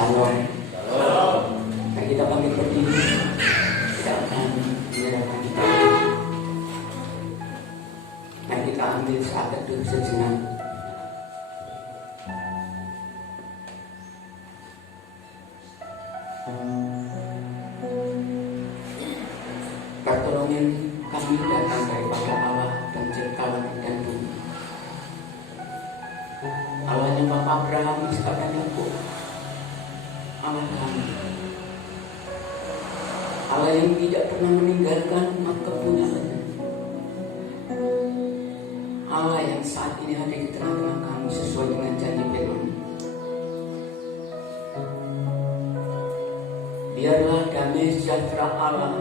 Shalom. Nah, kita bangkit berdiri. Kita akan menyerahkan kita. Dan kita ambil saat teduh sejenak. Pertolongan kami datang daripada Allah pencipta langit dan bumi. Allahnya Bapak Abraham, Ishak dan Yakub. Allah kami, Allah yang tidak pernah meninggalkan umat kepunyaannya, Allah yang saat ini ada di tengah-tengah kami sesuai dengan janji firman. Biarlah damai sejahtera Allah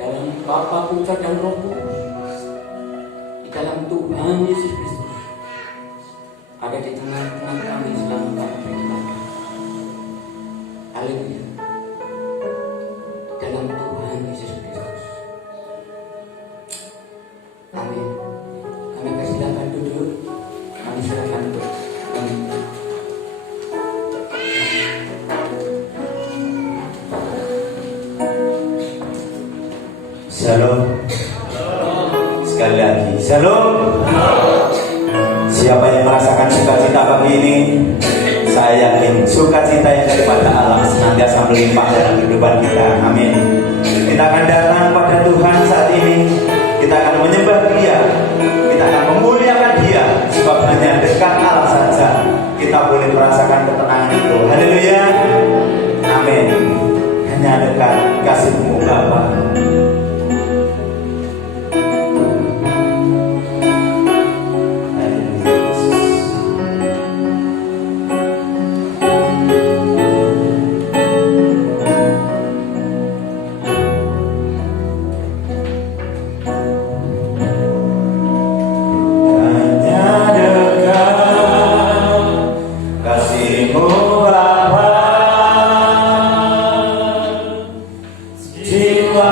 dalam Bapa, Putra dan Roh Kudus, di dalam Tuhan Yesus Kristus, ada di tengah-tengah kami selama kami beribadah. Haleluya. Dalam Tuhan Yesus Kristus. Amin. Kami persilakan duduk. Kami silakan duduk. Amin. Shalom. Sekali lagi Shalom. Siapa yang merasakan sukacita pagi ini? Saya yakin sukacita yang daripada Allah senantiasa melimpah dalam kehidupan kita. Amin. Kita akan datang pada Tuhan saat ini. Kita akan menyembah Dia. Kita akan memuliakan Dia. Sebab hanya dekat Allah saja kita boleh merasakan ketenangan itu. Haleluya. Amin. Hanya dekat kasih-Mu Bapa. Jiwa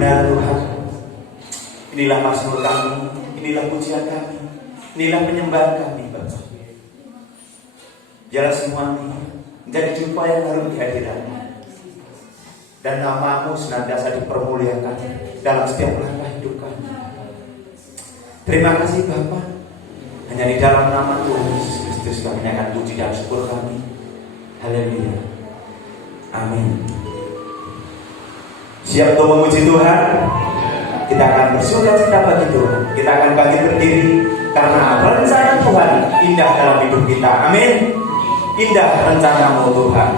benar Tuhan. Inilah mazmur kami, inilah pujian kami, inilah penyembahan kami Bapa. Biarlah semua ini menjadi jumpa yang harum di hadirat-Mu, dan nama-Mu senantiasa dipermuliakan dalam setiap langkah hidup kami. Terima kasih Bapa. Hanya di dalam nama Tuhan Yesus Kristus kami akan puji dan syukur kami. Haleluya. Amin. Siap untuk memuji Tuhan? Kita akan bersuka cita bagi Tuhan. Kita akan bangkit berdiri karena rencana Tuhan indah dalam hidup kita. Amin. Indah rencana-Mu Tuhan.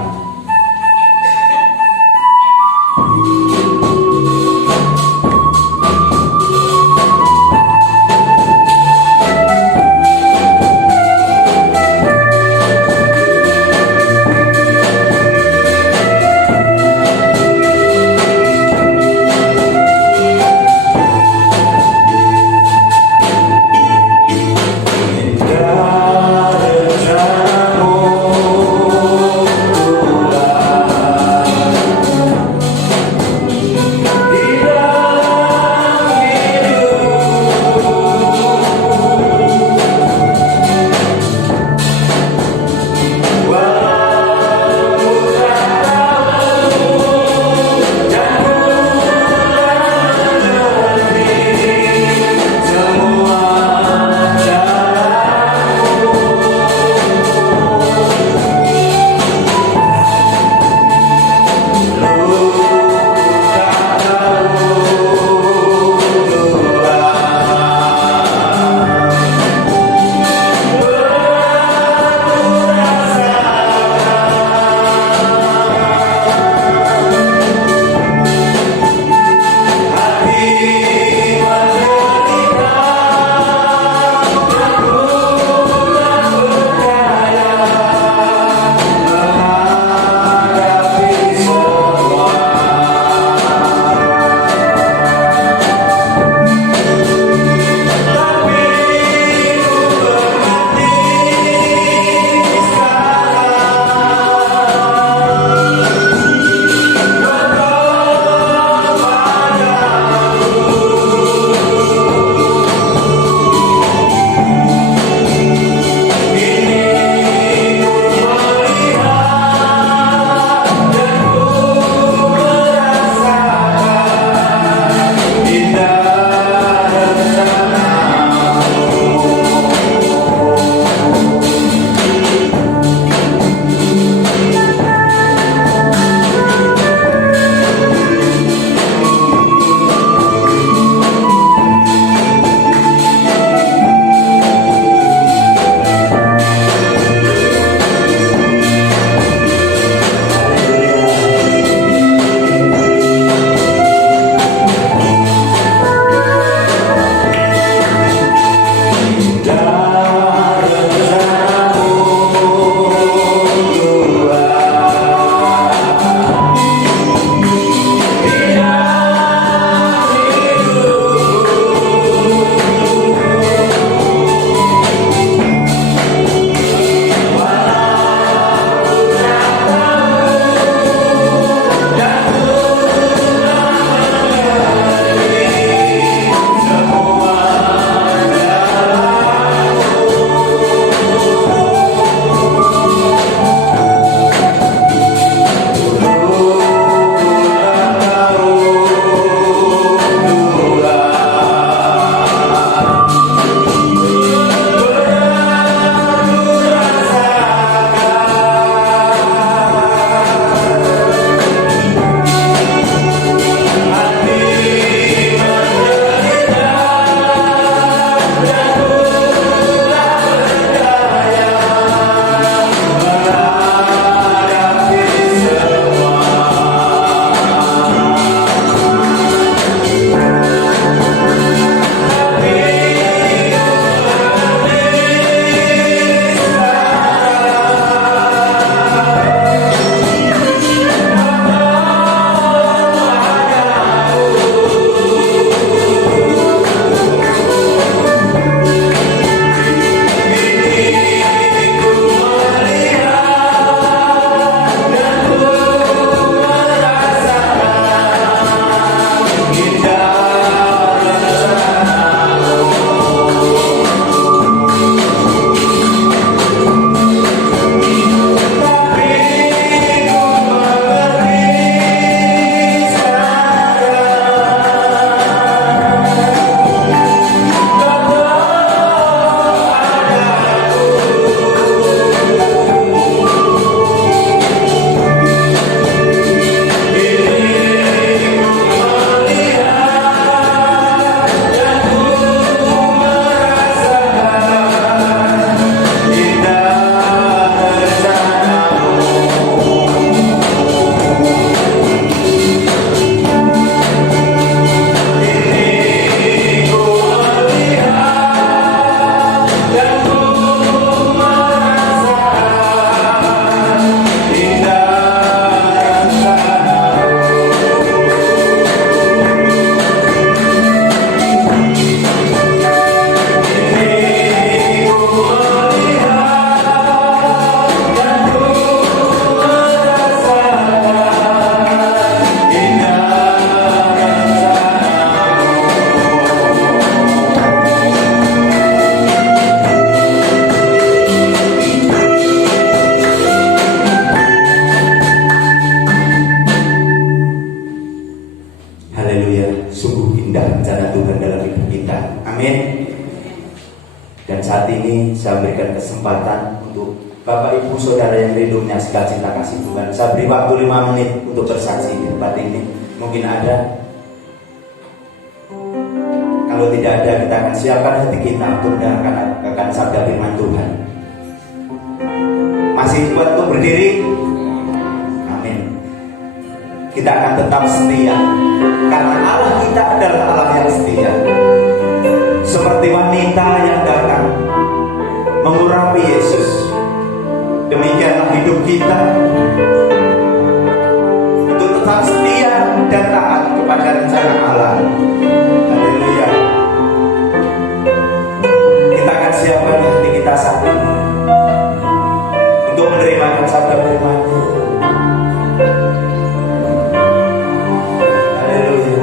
indah rencana Tuhan dalam hidup kita. Amin. Dan saat ini saya berikan kesempatan untuk Bapak Ibu Saudara yang rindu menyaksikan cinta kasih Tuhan. Saya beri waktu 5 menit untuk bersaksi di tempat ini. Mungkin ada. Kalau tidak ada, kita akan siapkan hati kita untuk mendengarkan sabda firman Tuhan. Masih kuat untuk berdiri? Amin. Kita akan tetap setia, karena Allah kita adalah Allah yang setia. Seperti wanita yang datang mengurapi Yesus, demikianlah hidup kita untuk tetap setia dan taat kepada rencana Allah. Haleluya. Kita akan siapkan hati kita saat ini untuk menerima sabda firman. Haleluya.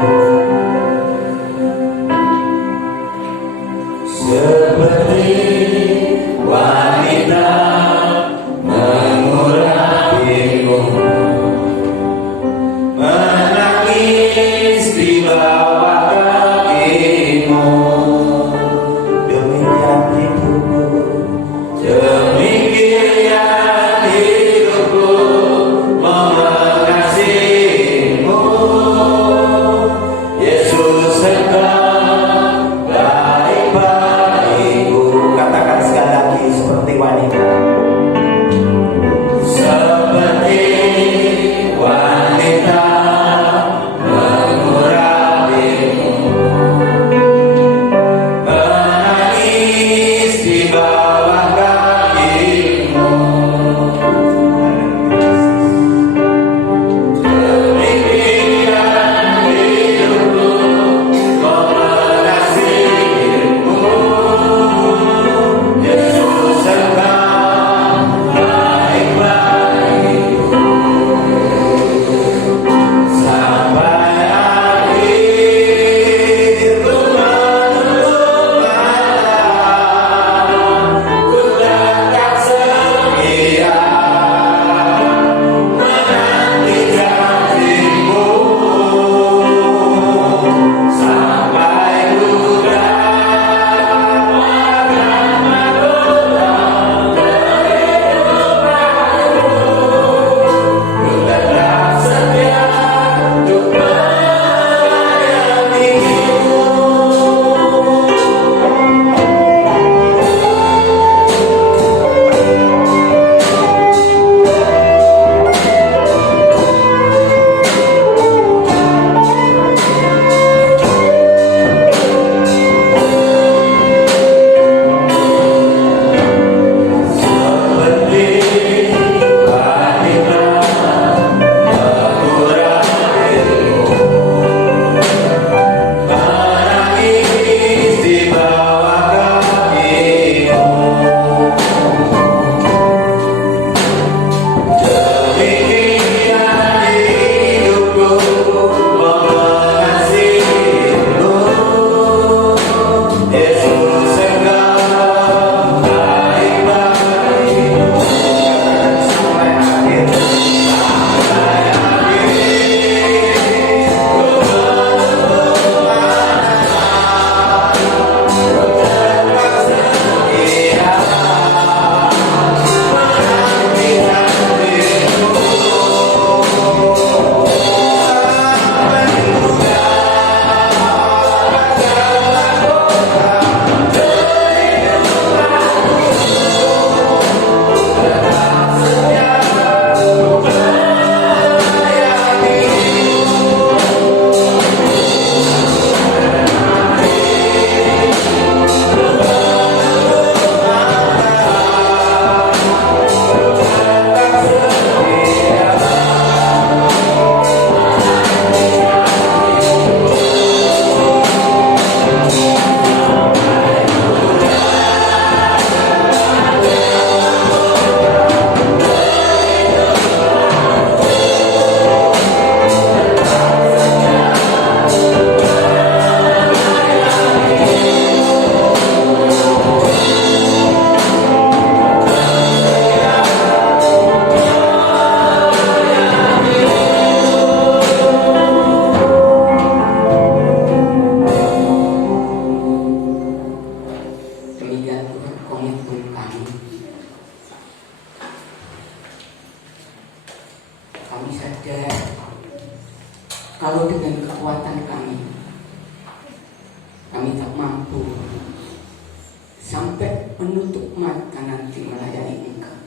menutup mata nanti melayani Engkau.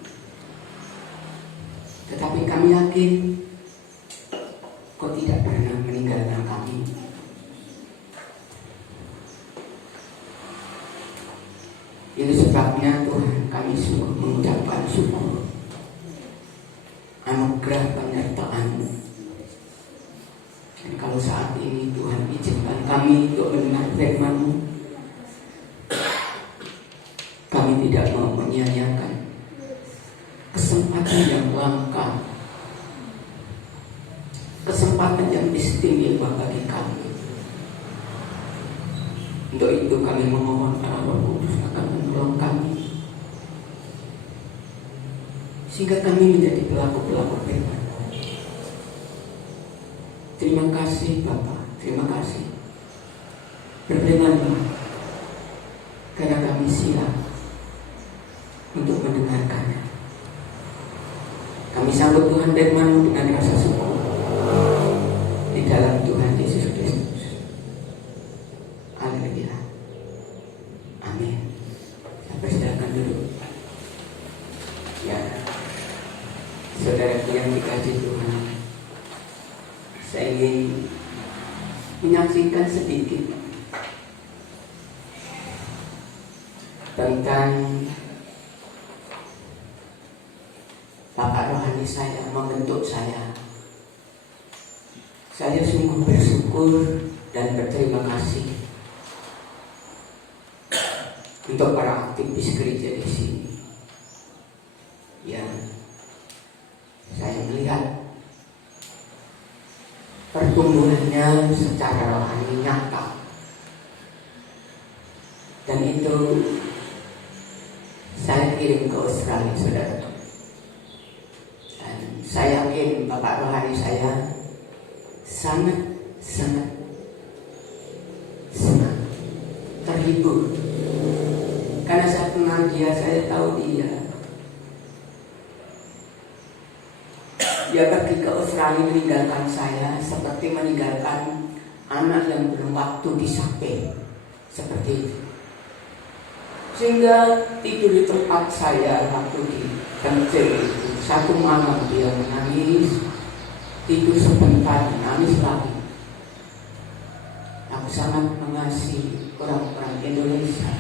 Tetapi kami yakin Kau tidak pernah meninggalkan kami. Itu sebabnya Tuhan kami sungguh mengucapkan syukur anugerah penyertaan-Mu. Dan kalau saat ini Tuhan izinkan kami untuk mendengar firman-Mu, kami tidak mau menyia-nyiakan kesempatan yang langka, kesempatan yang istimewa bagi kami. Untuk itu kami memohon para Roh Kudus akan menolong kami, sehingga kami menjadi pelaku-pelaku firman. Terima kasih Bapa, terima kasih. Berfirmanlah, karena kami siap untuk mendengarkannya. Kami sambut Tuhan firman-Mu dengan rasa syukur di dalam Tuhan Yesus Kristus. Haleluya. Amin. Saya persilakan dulu. Ya, saudaraku yang dikasihi Tuhan, saya ingin menyaksikan sedikit tentang Bapak rohani saya membentuk saya. Saya sungguh bersyukur dan berterima kasih untuk para aktivis gereja di sini. Ya, saya melihat pertumbuhannya secara rohani nyata, dan itu saya kirim ke Australia, saudara. Dan saya yakin Bapak rohani saya sangat terhibur, karena saya kenal dia, saya tahu dia. Dia pergi ke Australia meninggalkan saya seperti meninggalkan anak yang belum waktu disamping, seperti itu. Sehingga tidur di tempat saya waktu di Kencil itu, satu malam dia menangis, tidur sebentar menangis lagi. Aku sangat mengasihi orang-orang Indonesia.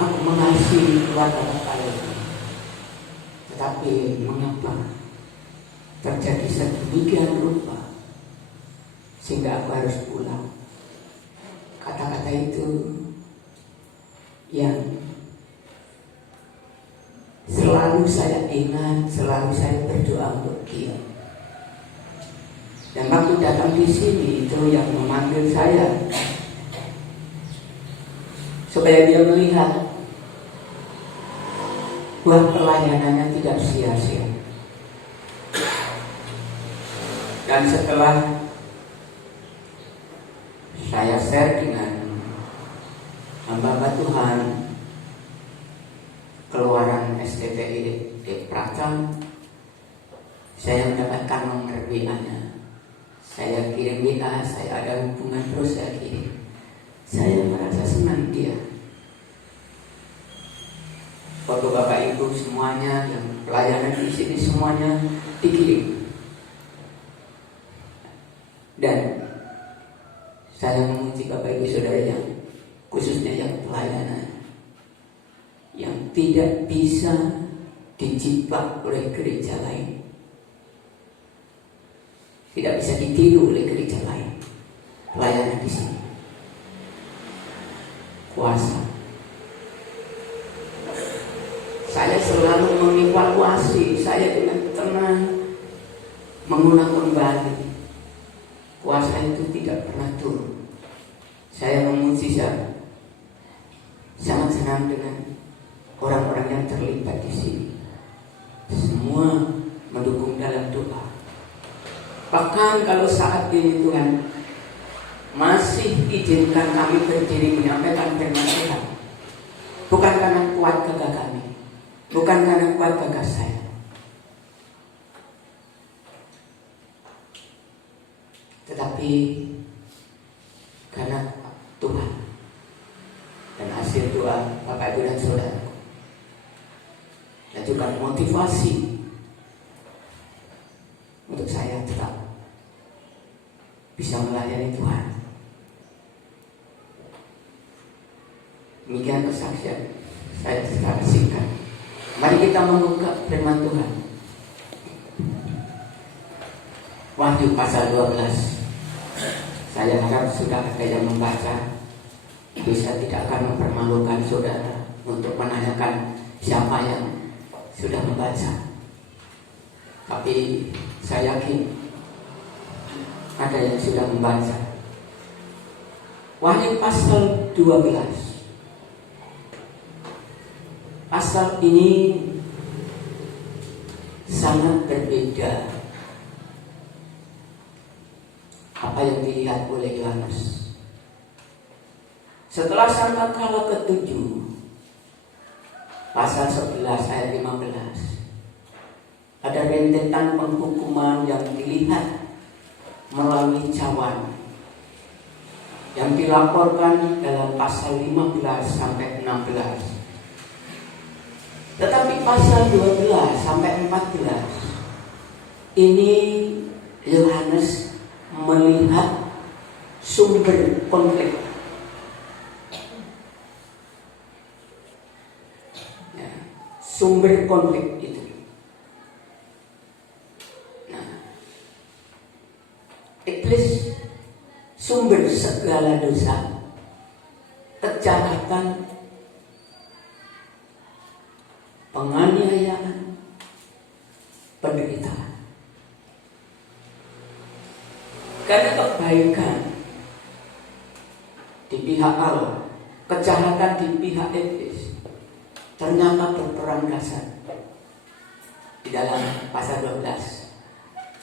Aku mengasihi keluarga Bapak ini. Tetapi mengapa terjadi sedemikian rupa sehingga aku harus pulang? Kata-kata itu yang selalu saya ingat, selalu saya berdoa untuk dia. Dan waktu datang di sini itu yang memanggil saya supaya dia melihat bahwa pelayanannya tidak sia-sia. Dan setelah saya share dengan hamba Tuhan keluaran STPI di Pracan, saya mendapatkan nomor WA-nya. Saya kirim WA, saya ada hubungan terus saya kirim. Saya merasa senang dia. Foto Bapak Ibu semuanya yang pelayanan di sini semuanya dikirim. Dan saya memuji Bapak Ibu Saudara yang khususnya yang pelayanan yang tidak bisa dijiplak oleh gereja lain, tidak bisa ditiru oleh gereja lain. Pelayanan di sini kuasa. Saya selalu mengevaluasi, saya dengan tenang mengulang kembali. Kuasa itu tidak pernah turun. Saya memuji, saya sangat senang dengan orang-orang yang terlibat di sini. Semua mendukung dalam doa. Bahkan kalau saat ini Tuhan masih izinkan kami berdiri menyampaikan firman Tuhan, bukan karena kuat gagah kami, bukan karena kuat gagah saya, tetapi karena Tuhan dan hasil doa Bapak Ibu dan Saudara. motivasi untuk saya tetap bisa melayani Tuhan. Demikian kesaksian saya secara singkat. Mari kita membuka firman Tuhan. Wahyu pasal 12. Saya harap sudah ada yang membaca. Bisa tidak akan mempermalukan saudara untuk menanyakan siapa yang sudah membaca. Tapi saya yakin ada yang sudah membaca. Wahyu pasal 12. Pasal ini sangat berbeda apa yang dilihat oleh Yohanes. Setelah sangkakala ketujuh, pasal 11 ayat 15, ada rentetan penghukuman yang dilihat melalui cawan yang dilaporkan dalam pasal 15 sampai 16. Tetapi pasal 12 sampai 14 ini Yohanes melihat sumber konflik. Ya, sumber konflik itu. Nah, iblis sumber segala dosa, kejahatan, penganiayaan, penderitaan. Karena kebaikan di pihak Allah, kejahatan di pihak iblis ternyata berperan dasar di dalam pasal 12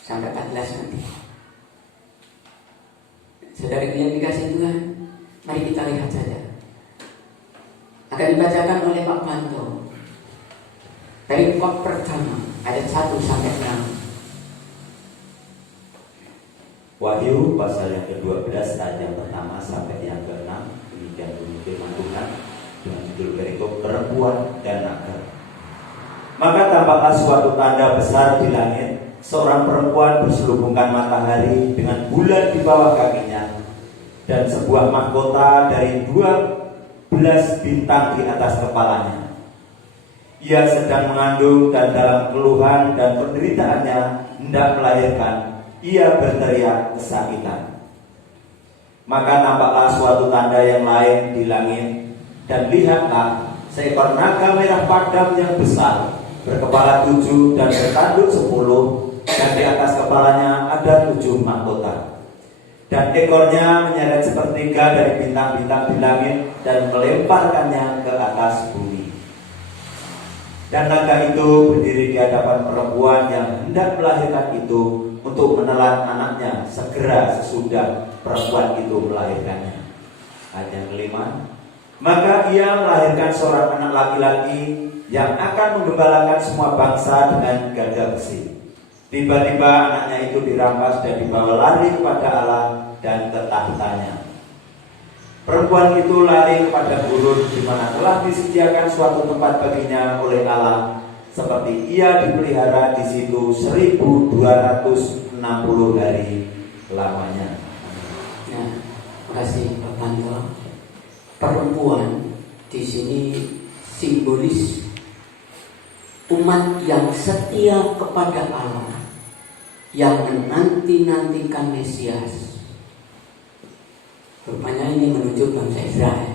sampai 14 nanti. Saudara yang dikasih Tuhan, mari kita lihat saja. Akan dibacakan oleh Pak Panto dari bab pertama ayat 1 sampai 6. Wahyu pasal yang ke-12 ayat yang pertama sampai yang ke-6. Demikian bunyi firman Tuhan dengan judul perikop perempuan dan naga. Maka tampaklah suatu tanda besar di langit, seorang perempuan berselubungkan matahari dengan bulan di bawah kakinya, dan sebuah mahkota dari 12 bintang di atas kepalanya. Ia sedang mengandung dan dalam keluhan dan penderitaannya hendak melahirkan. Ia berteriak kesakitan. Maka tampaklah suatu tanda yang lain di langit, dan lihatlah seekor naga merah padam yang besar, berkepala 7 dan bertanduk 10, dan di atas kepalanya ada 7 mahkota. Dan ekornya menyeret sepertiga dari bintang-bintang di langit dan melemparkannya ke atas bumi. Dan naga itu berdiri di hadapan perempuan yang hendak melahirkan itu untuk menelan anaknya segera sesudah perempuan itu melahirkannya. Ayat yang kelima, maka ia melahirkan seorang anak laki-laki yang akan menggembalakan semua bangsa dengan gagah besi. Tiba-tiba anaknya itu dirampas dan dibawa lari kepada Allah dan ke tahtanya. Perempuan itu lari kepada gurun di mana telah disediakan suatu tempat baginya oleh Allah, seperti ia dipelihara di situ 1260 hari lamanya. Nah, makasih Pak Panto. Perempuan di sini simbolis umat yang setia kepada Allah, yang menanti-nantikan Mesias. Rupanya ini menuju bangsa Israel.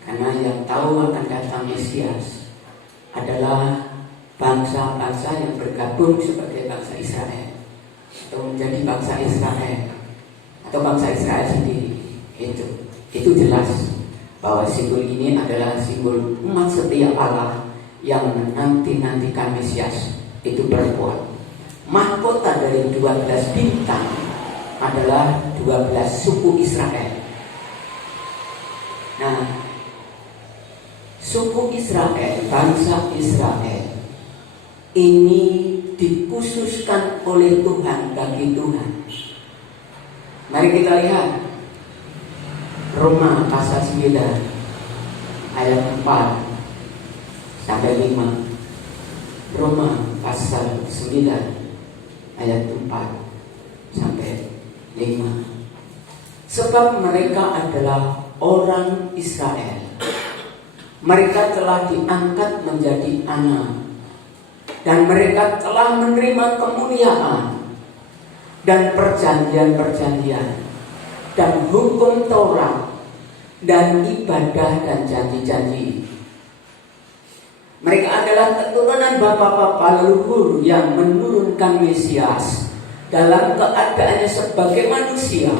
Karena yang tahu akan datang Mesias adalah bangsa-bangsa yang bergabung sebagai bangsa Israel, atau menjadi bangsa Israel, atau bangsa Israel sendiri. Itu jelas bahwa simbol ini adalah simbol umat setia Allah yang menanti-nantikan Mesias. Itu perempuan. Mahkota dari 12 bintang adalah 12 suku Israel. Nah, suku Israel, bangsa Israel ini dikhususkan oleh Tuhan bagi Tuhan. Mari kita lihat Roma pasal 9 ayat 4 sampai 5. Roma pasal 9 ayat 4 sampai 5. Sebab mereka adalah orang Israel. Mereka telah diangkat menjadi anak, dan mereka telah menerima kemuliaan dan perjanjian-perjanjian dan hukum Taurat dan ibadah dan janji-janji. Mereka adalah keturunan bapa-bapa leluhur yang menurunkan Mesias dalam keadaannya sebagai manusia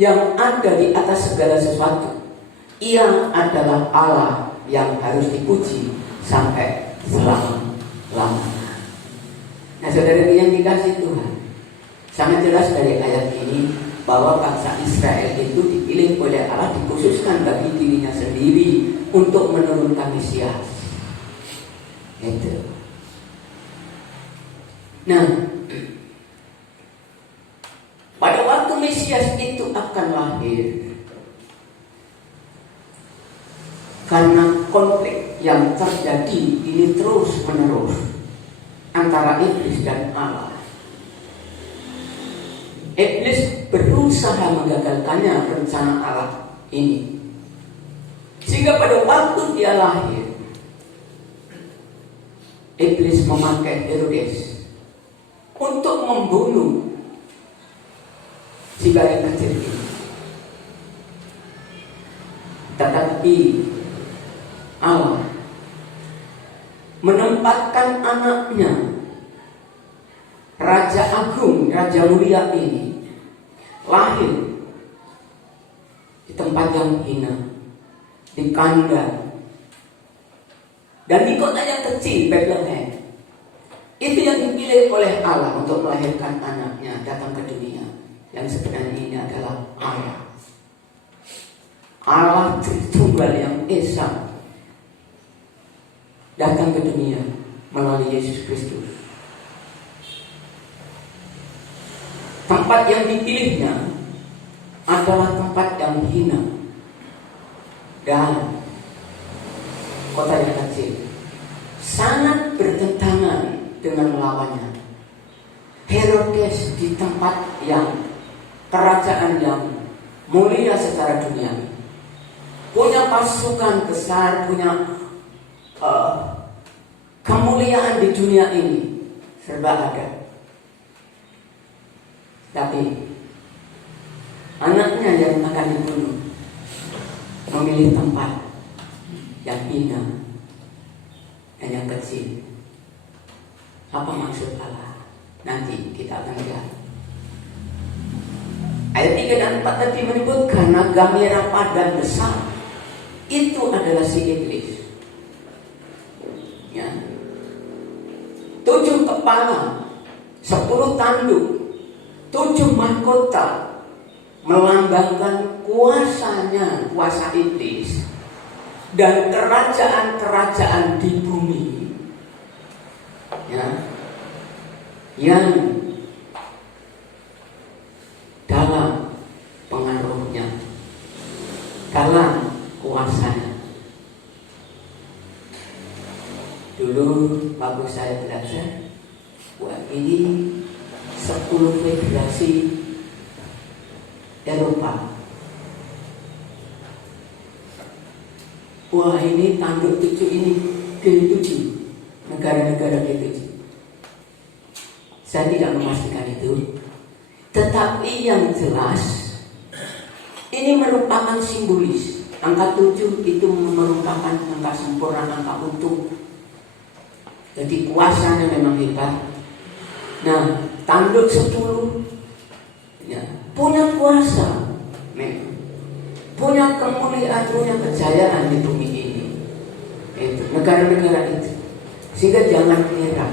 yang ada di atas segala sesuatu. Ia adalah Allah yang harus dipuji sampai selama-lamanya. Nah, saudara yang dikasih Tuhan, sangat jelas dari ayat ini bahwa bangsa Israel itu dipilih oleh Allah, dikhususkan bagi dirinya sendiri untuk menurunkan Mesias. Itu. Nah, pada waktu Mesias itu akan lahir, karena konflik yang terjadi ini terus menerus antara iblis dan Allah. Iblis berusaha menggagalkannya rencana Allah ini, sehingga pada waktu dia lahir, iblis memakai Herodes untuk membunuh si bayi kecil ini. Tetapi Allah menempatkan anaknya, Raja Agung, Raja Mulia ini lahir di tempat yang hina, di kandang, dan di kota yang kecil, Bethlehem. Itu yang dipilih oleh Allah untuk melahirkan anaknya datang ke dunia, yang sebenarnya ini adalah Allah Tritunggal yang Esa datang ke dunia melalui Yesus Kristus. Tempat yang dipilihnya adalah tempat yang hina dan kota yang kecil, sangat bertentangan dengan lawannya. Herodes di tempat yang kerajaan yang mulia secara dunia, punya pasukan besar, punya kemuliaan di dunia ini serba ada. Tapi anaknya yang akan dibunuh memilih tempat yang hina dan yang kecil. Apa maksud Allah? Nanti kita akan lihat. Ayat 3 dan 4 tadi menyebutkan naga merah padan besar. Itu adalah si iblis. Ya. 7 kepala, 10 tanduk, 7 mahkota melambangkan kuasanya, kuasa iblis dan kerajaan-kerajaan di bumi, ya, yang dalam pengaruhnya, dalam kuasanya. Dulu waktu saya belajar, ini 10 federasi Eropa. Wah, ini tanduk 7 ini G7, negara-negara G7. Saya tidak memastikan itu, tetapi yang jelas ini merupakan simbolis. Angka 7 itu merupakan angka sempurna, angka utuh. Jadi kuasanya memang hebat. Nah, tanduk 10 ya, punya kuasa, punya kemuliaan, punya kejayaan di bumi ini. Itu negara-negara itu. Sehingga jangan heran,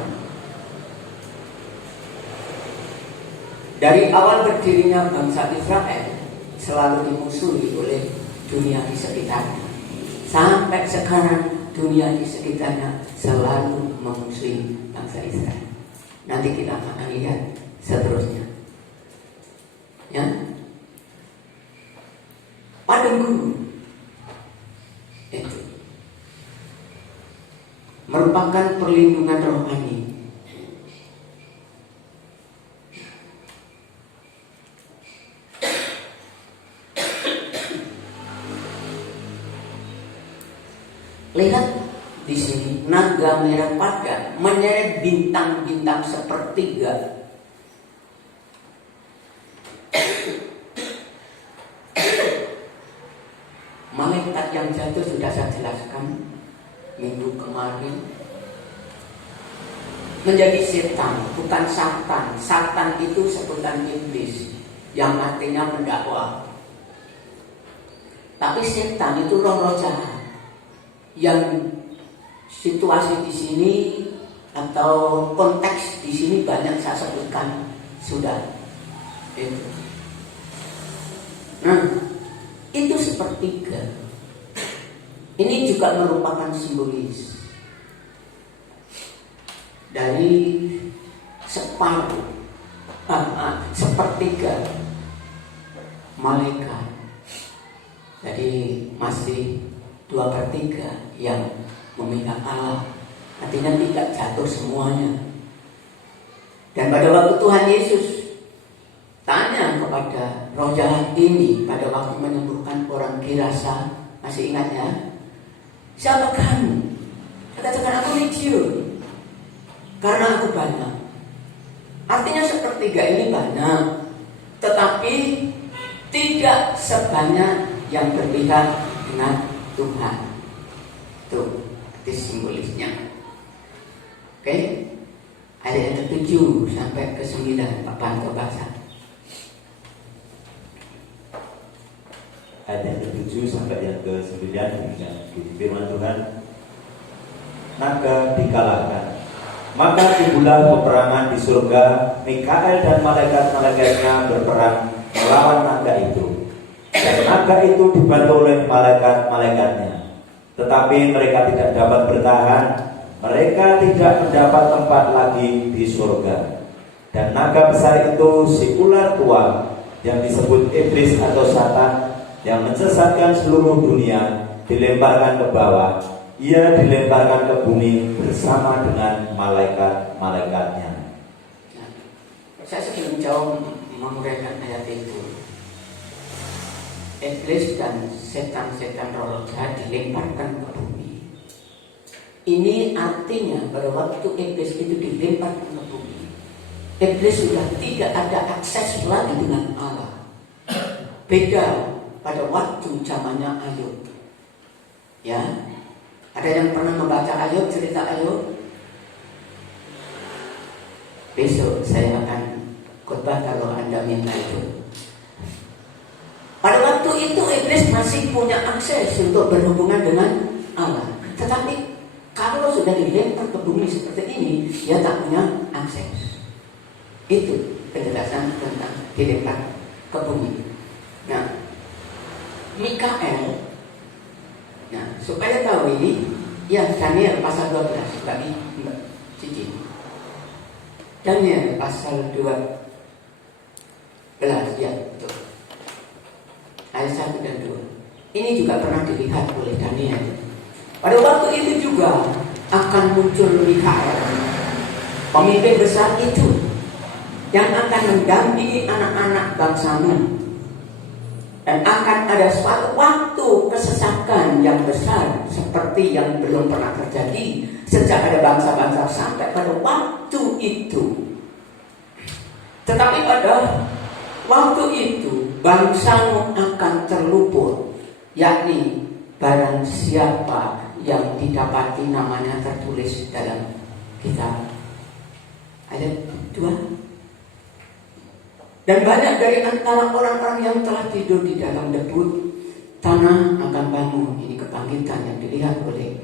dari awal berdirinya bangsa Israel selalu dimusuhi oleh dunia di sekitarnya. Sampai sekarang dunia di sekitarnya selalu memusuhi bangsa Israel. Nanti kita akan lihat seterusnya. Ya, padang gurun itu merupakan perlindungan rohani Lihat di sini, naga merah padan menyeret bintang-bintang sepertiga. Malaikat yang jatuh sudah saya jelaskan minggu kemarin. Menjadi setan, bukan satan. Satan itu sebutan iblis yang artinya mendakwa. Tapi setan itu roh-roh jahat. Yang situasi di sini atau konteks di sini banyak saya sebutkan sudah. Itu. Nah, itu sepertiga. Ini juga merupakan simbolis dari separuh, sepertiga malaikat. Jadi masih 2/3 yang memihak Allah. Artinya tidak jatuh semuanya. Dan pada waktu Tuhan Yesus tanya kepada roh jahat ini pada waktu menyembuhkan orang Gerasa, masih ingat ya? Siapa kamu? Katakan aku legion, karena aku banyak. Artinya sepertiga ini banyak, tetapi tidak sebanyak yang berpihak dengan Tuhan. Tuh, itu simbolisnya. Oke? Ayat yang ke-7 sampai ke-9 Pak Panto baca. Ayat yang ke-7 sampai yang ke-9 yang firman Tuhan. Naga dikalahkan. Maka timbullah peperangan di surga. Mikael dan malaikat-malaikatnya berperang melawan naga itu. Dan naga itu dibantu oleh malaikat-malaikatnya. Tetapi mereka tidak dapat bertahan. Mereka tidak mendapat tempat lagi di surga. Dan naga besar itu si ular tua yang disebut iblis atau Satan, yang menyesatkan seluruh dunia, dilemparkan ke bawah. Ia dilemparkan ke bumi bersama dengan malaikat-malaikatnya. Nah, saya sebelum jauh menguraikan ayat itu. Iblis dan setan-setan roh jahat dilemparkan ke bumi. Ini artinya pada waktu iblis itu dilemparkan ke bumi, iblis sudah tidak ada akses lagi dengan Allah. Beda pada waktu zamannya Ayub. Ya, ada yang pernah membaca Ayub, cerita Ayub? Besok saya akan khotbah kalau Anda minta itu. Pada waktu itu iblis masih punya akses untuk berhubungan dengan Allah. Tetapi kalau sudah dilempar ke bumi seperti ini, dia tak punya akses. Itu penjelasan tentang dilempar ke bumi. Nah, Mikael, nah supaya tahu ini, ya Daniel pasal 12 bagi Mbak Cici. Daniel pasal 12, ya betul. Ayat 1 dan 2. Ini juga pernah dilihat oleh Daniel. Pada waktu itu juga akan muncul Mikael, pemimpin besar itu, yang akan mendampingi anak-anak bangsamu. Dan akan ada suatu waktu kesesakan yang besar seperti yang belum pernah terjadi sejak ada bangsa-bangsa sampai pada waktu itu. Tetapi pada waktu itu bangsamu akan terluput, yakni barang siapa yang didapati namanya tertulis dalam kitab. Ayat 2. Dan banyak dari antara orang-orang yang telah tidur di dalam debu, tanah akan bangun. Ini kebangkitan yang dilihat oleh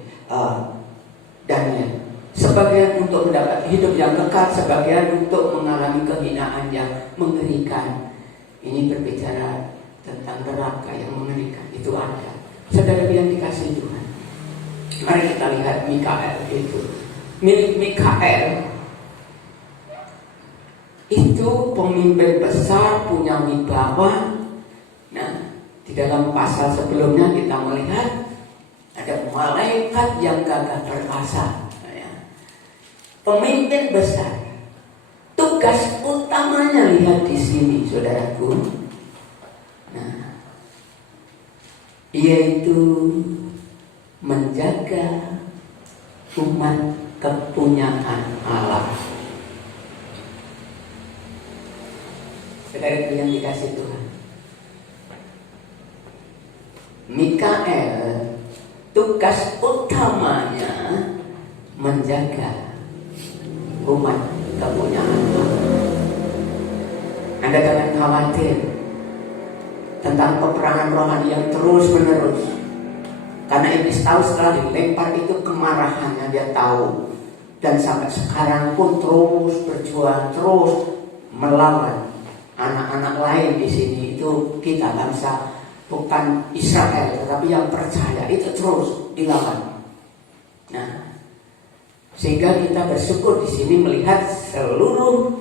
Daniel. Sebagian untuk mendapat hidup yang kekal, sebagian untuk mengalami kehinaan yang mengerikan. Ini berbicara tentang neraka yang mengerikan. Itu ada. Saudara yang dikasih Tuhan, mari kita lihat Mikael itu. Mikael itu pemimpin besar, punya wibawa. Nah, di dalam pasal sebelumnya kita melihat ada malaikat yang gagah perkasa. Pemimpin besar. Tugas utamanya lihat di sini, saudaraku. Nah, yaitu menjaga umat kepunyaan Allah. Saudara yang dikasih Tuhan, Mikael tugas utamanya menjaga umat kepunyaan Allah. Anda jangan khawatir tentang peperangan rohani yang terus menerus, karena iblis tahu setelah dilempar itu kemarahannya, dia tahu, dan sampai sekarang pun terus berjuang, terus melawan anak-anak lain di sini. Itu kita bangsa bukan Israel tetapi yang percaya, itu terus dilawan. Nah, sehingga kita bersyukur di sini melihat seluruh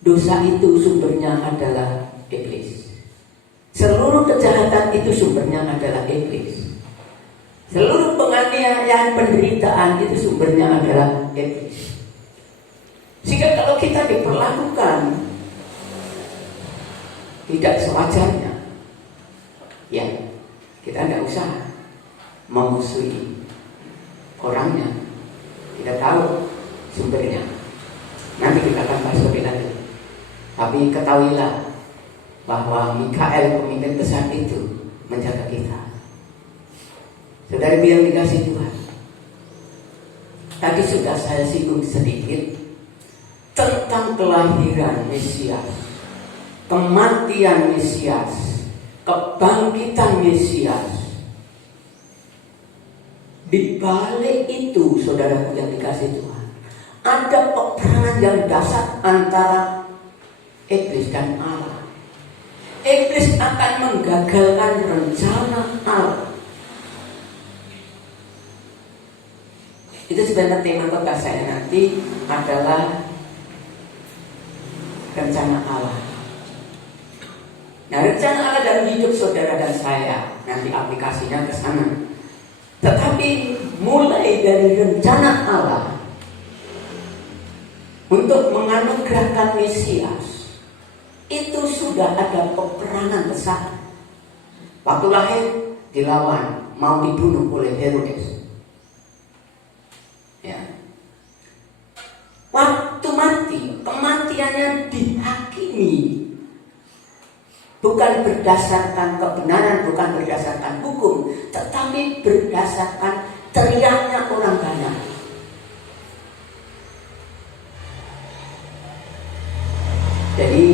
dosa itu sumbernya adalah iblis. Seluruh kejahatan itu sumbernya adalah iblis. Seluruh penganiayaan, penderitaan itu sumbernya adalah iblis. Sehingga kalau kita diperlakukan tidak sewajarnya, ya kita tidak usah memusuhi orangnya. Kita tahu sumbernya. Nanti kita akan bahas lebih lanjut. Tapi ketahuilah bahwa Mikael, pemimpin besar itu, menjaga kita. Saudara yang dikasih Tuhan, tadi sudah saya singgung sedikit tentang kelahiran Mesias, kematian Mesias, kebangkitan Mesias. Di balik itu, saudaraku yang dikasih Tuhan, ada peperangan yang dasar antara iblis dan Allah. Iblis akan menggagalkan rencana Allah. Itu sebenarnya tema khotbah saya nanti adalah rencana Allah. Nah, rencana Allah dalam hidup saudara dan saya, nanti aplikasinya ke sana. Tetapi mulai dari rencana Allah untuk menganugerahkan Mesias, itu sudah ada peperangan besar. Waktu lahir dilawan, mau dibunuh oleh Herodes. Ya. Waktu mati, kematiannya dihakimi. Bukan berdasarkan kebenaran, bukan berdasarkan hukum, tetapi berdasarkan teriaknya orang banyak. Jadi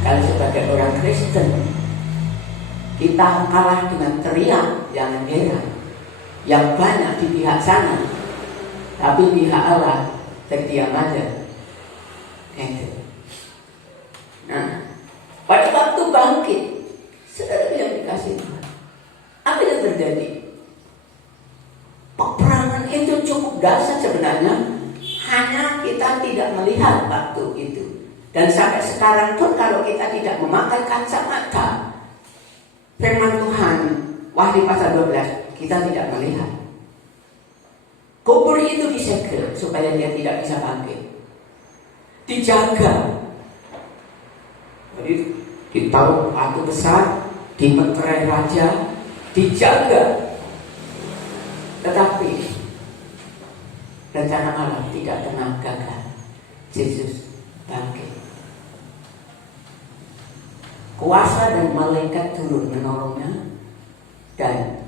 kalau sebagai orang Kristen, kita kalah dengan teriak yang heran, yang banyak di pihak sana, tapi pihak Allah terdiam aja. Nah, pada waktu bangkit, saudara yang dikasih Tuhan, apa yang terjadi? Peperangan itu cukup dahsyat sebenarnya, hanya kita tidak melihat waktu itu. Dan sampai sekarang pun kalau kita tidak memakai kacamata firman Tuhan, Wahyu pasal 12, kita tidak melihat. Kubur itu disegel supaya dia tidak bisa bangkit. Dijaga. Jadi ditaruh batu besar, dimeterai raja, dijaga. Tetapi rencana Allah tidak pernah gagal. Yesus bangkit. Kuasa dan malaikat turun menolongnya, dan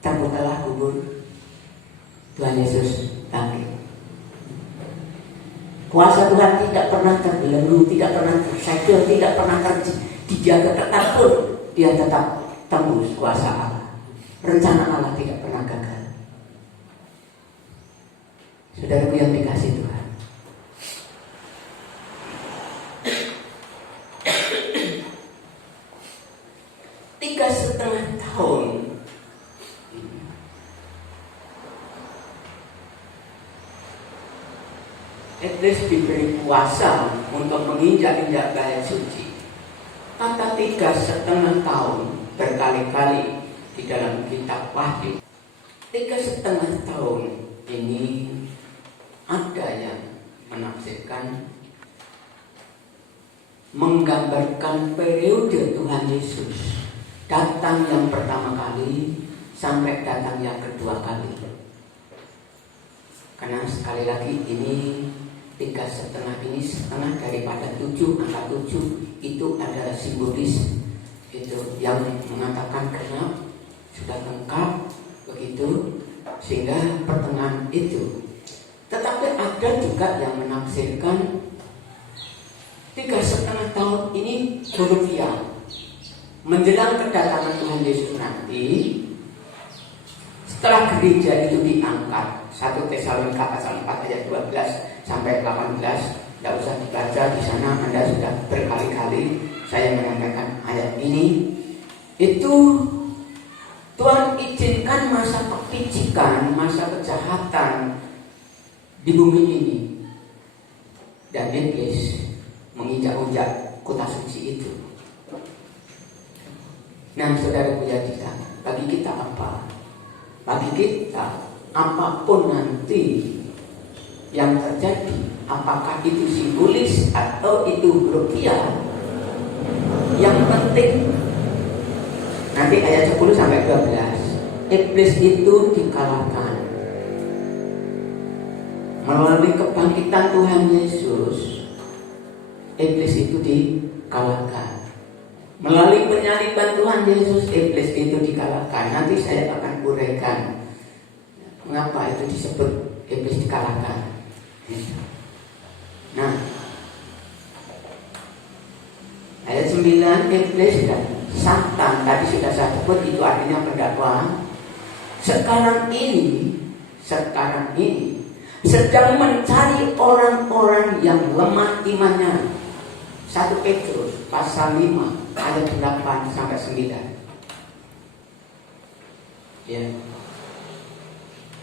terbukalah kubur. Tuhan Yesus bangkit. Kuasa Tuhan tidak pernah terbelenggu, tidak pernah tersegel, tidak pernah dijaga ketat pun, dia tetap tembus kuasa Allah. Rencana Allah tidak pernah gagal. Saudaraku yang dikasih Tuhan, 3,5 tahun iblis diberi kuasa untuk menginjak-injak bait suci. Kata 3,5 tahun berkali-kali di dalam kitab Wahyu. 3,5 tahun ini ada yang menafsirkan menggambarkan periode Tuhan Yesus datang yang pertama kali sampai datang yang kedua kali. Karena sekali lagi ini 3,5 ini setengah daripada 7, angka 7 itu adalah simbolis itu yang mengatakan genap, sudah lengkap begitu, sehingga pertengahan itu. Tetapi ada juga yang menafsirkan 3,5 tahun ini hurufiyah menjelang kedatangan Tuhan Yesus nanti. Setelah gereja itu diangkat, 1 Tesalonika pasal 4 ayat 12 sampai 18, tidak usah dibaca di sana, Anda sudah berkali-kali saya menyampaikan ayat ini. Itu Tuhan izinkan masa kepicikan, masa kejahatan di bumi ini, dan iblis menginjak-injak kota suci itu. Nah, saudara punya kita, bagi kita apa? Bagi kita, apapun nanti yang terjadi, apakah itu simbolis atau itu rupiah, yang penting nanti ayat 10 sampai 12, iblis itu dikalahkan melalui kebangkitan Tuhan Yesus. Iblis itu dikalahkan melalui penyaliban Tuhan Yesus. Iblis itu dikalahkan. Nanti saya akan uraikan mengapa itu disebut iblis dikalahkan. Nah, ayat 9, iblis dan Satan tadi sudah saya sebut, itu artinya pendakwa. Sekarang ini sedang mencari orang-orang yang lemah imannya. 1 Petrus pasal 5 ayat 8 sampai 9. Ya.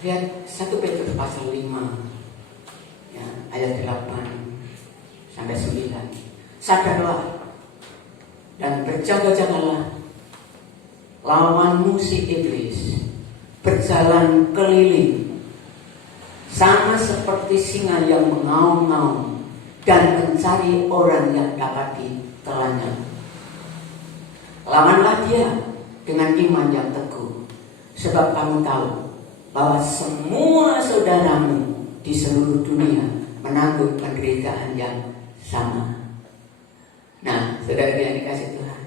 Lihat 1 Petrus pasal 5 ya, ayat 8 sampai 9. Sadarlah dan berjaga-jagalah, lawanmu si iblis berjalan keliling sama seperti singa yang mengaum-ngaum dan mencari orang yang dapat ditelannya. Lawanlah dia dengan iman yang teguh, sebab kamu tahu bahwa semua saudaramu di seluruh dunia menanggung penderitaan yang sama. Nah, saudara yang dikasih Tuhan,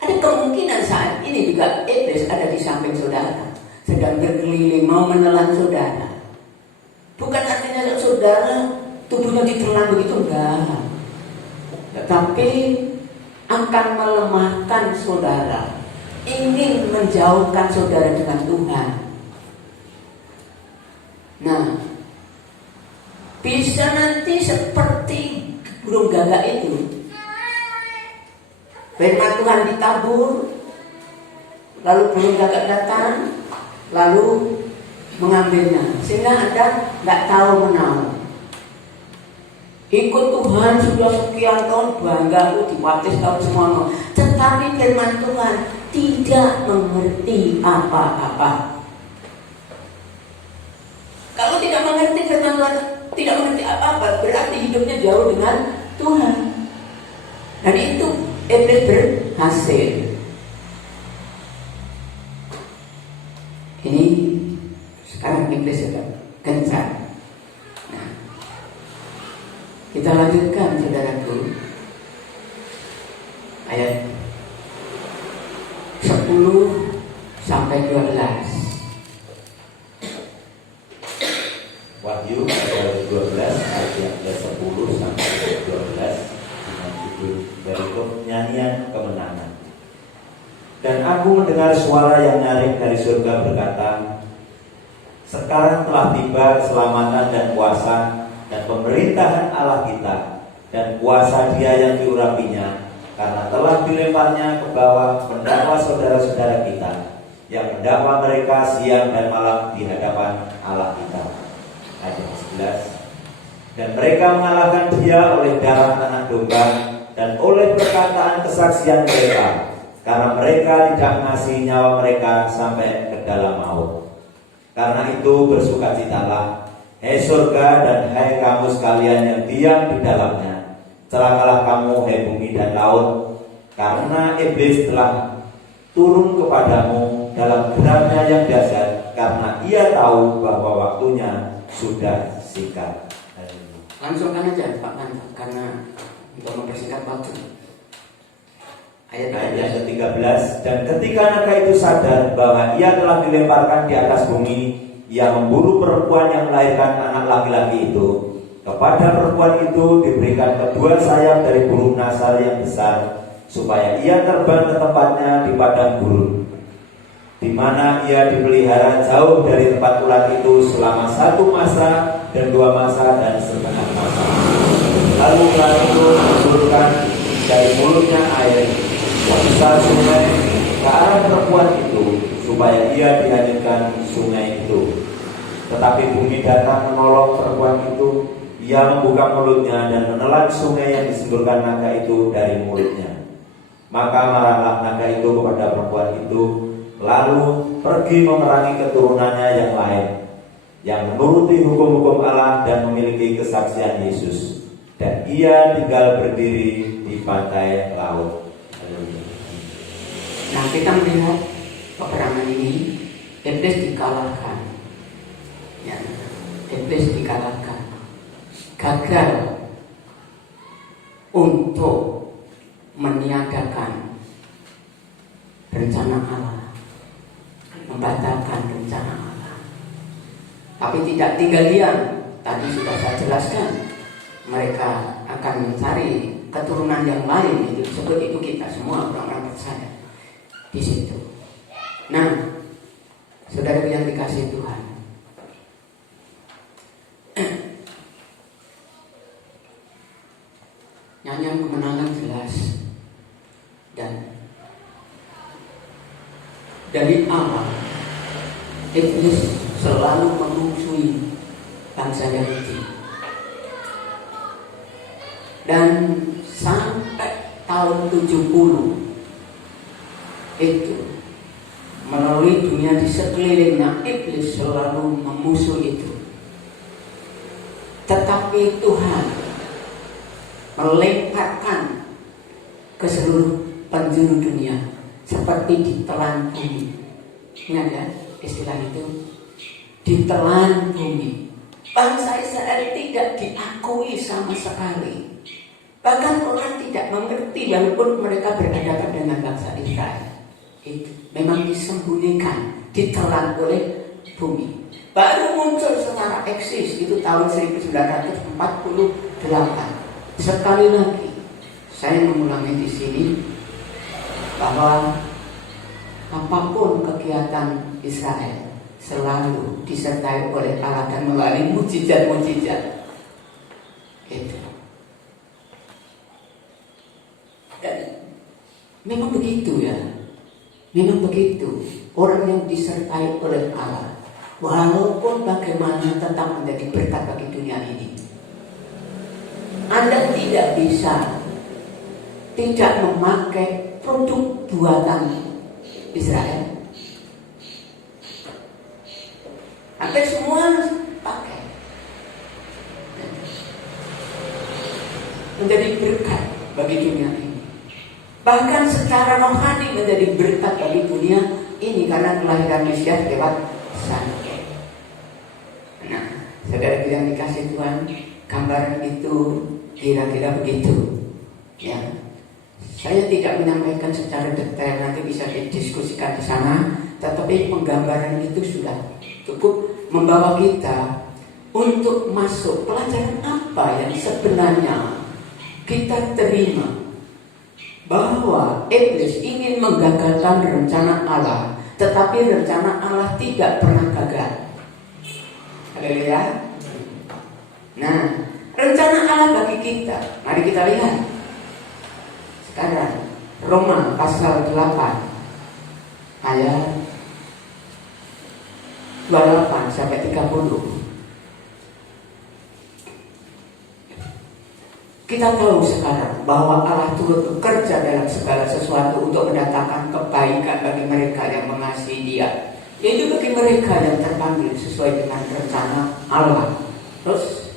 ada kemungkinan saat ini juga iblis ada di samping saudara, sedang berkeliling mau menelan saudara. Bukan artinya saudara tubuhnya ditelan begitu, enggak. Tetapi akan melemahkan saudara, ingin menjauhkan saudara dengan Tuhan. Nah, bisa nanti seperti burung gagak itu, firman Tuhan ditabur, lalu burung gagak datang, lalu mengambilnya, sehingga Anda tidak tahu menahu. Ikut Tuhan sudah sekian tahun, bangga dibaptis tahun semua, tetapi firman Tuhan tidak mengerti apa-apa. Kalau tidak mengerti firman Tuhan, tidak mengerti apa-apa, berarti hidupnya jauh dengan Tuhan. Dan itu iblis berhasil. Ini sekarang iblis sudah gencar. Nah, kita lanjutkan saudaraku, ayat 10 sampai 12. Wahyu ayat 12 ayat 10 sampai 12 dengan judul berikut nyanyian kemenangan. Dan aku mendengar suara yang nyaring dari surga berkata, sekarang telah tiba keselamatan dan kuasa dan pemerintahan Allah kita dan kuasa Dia yang diurapinya, karena telah dilemparnya ke bawah mendakwa saudara-saudara kita yang mendakwa mereka siang dan malam di hadapan Allah kita. Ayat 11. Dan mereka mengalahkan Dia oleh darah anak domba dan oleh perkataan kesaksian mereka, karena mereka tidak mengasihi nyawa mereka sampai ke dalam maut. Karena itu bersukacitalah, hai surga dan hai kamu sekalian yang diam di dalamnya. Celakalah kamu, hai bumi dan laut, karena iblis telah turun kepadamu dalam geraknya yang dahsyat, karena ia tahu bahwa waktunya sudah singkat. Langsungkan aja Pak Kantor, karena untuk mempersingkat waktu. Ayat yang ke-13, dan ketika naga itu sadar bahwa ia telah dilemparkan di atas bumi, ia memburu perempuan yang melahirkan anak laki-laki itu. Kepada perempuan itu diberikan kedua sayap dari burung nasar yang besar, supaya ia terbang ke tempatnya di padang gurun, di mana ia dipelihara jauh dari tempat ulat itu selama 1 masa dan 2 masa dan setengah masa. Lalu ulat itu menurunkan dari mulutnya air sebesar sungai ke arah perempuan itu, supaya ia dihanyutkan sungai itu. Tetapi bumi datang menolong perempuan itu. Ia membuka mulutnya dan menelan sungai yang disemburkan naga itu dari mulutnya. Maka marahlah naga itu kepada perempuan itu, lalu pergi memerangi keturunannya yang lain, yang menuruti hukum-hukum Allah dan memiliki kesaksian Yesus. Dan ia tinggal berdiri di pantai laut. Nah, kita melihat peperangan ini, iblis dikalahkan. Ya, iblis dikalahkan. Gagal untuk meniadakan rencana Allah, membatalkan rencana Allah. Tapi tidak tinggal diam. Tadi sudah saya jelaskan, mereka akan mencari keturunan yang lain. Itu seperti itu kita semua orang-orang percaya di situ. Nah, saudara yang dikasih Tuhan, nyanyian kemenangan jelas, dan dari awal iblis selalu memusuhi bangsa Yahudi, dan sampai tahun 70 itu melalui dunia di sekelilingnya iblis selalu memusuhi itu. Tetapi Tuhan melemparkan ke seluruh penjuru dunia seperti ditelan bumi. Ingat ya istilah itu, ditelan bumi. Bangsa Israel tidak diakui sama sekali. Bahkan orang tidak mengerti walaupun mereka berhadapan dengan bangsa Israel. Itu memang disembunyikan, ditelan oleh bumi. Baru muncul secara eksis itu tahun 1948. Sekali lagi saya mengulangi di sini bahwa apapun kegiatan Israel selalu disertai oleh Allah dan melalui mujizat-mujizat. Itu. Dan memang begitu ya. Memang begitu. Orang yang disertai oleh Allah, walaupun bagaimana tetap menjadi berkat bagi dunia ini. Anda tidak bisa tidak memakai produk buatan Israel. Hampir semua pakai. Menjadi berkat bagi dunia ini. Bahkan secara rohani menjadi berkat bagi dunia ini karena kelahiran Mesias lewat sana. Nah, saudara yang dikasih Tuhan, gambaran itu kira-kira begitu. Ya, saya tidak menyampaikan secara detail, nanti bisa didiskusikan di sana. Tetapi penggambaran itu sudah cukup membawa kita untuk masuk pelajaran apa yang sebenarnya kita terima. Bahwa iblis ingin menggagalkan rencana Allah, tetapi rencana Allah tidak pernah gagal. Haleluya. Nah, rencana Allah bagi kita, mari kita lihat sekarang Roma pasal 8 ayat 28 sampai 30. Kita tahu sekarang bahwa Allah turut bekerja dalam segala sesuatu untuk mendatangkan kebaikan bagi mereka yang mengasihi Dia, yaitu bagi mereka yang terpanggil sesuai dengan rencana Allah. Terus,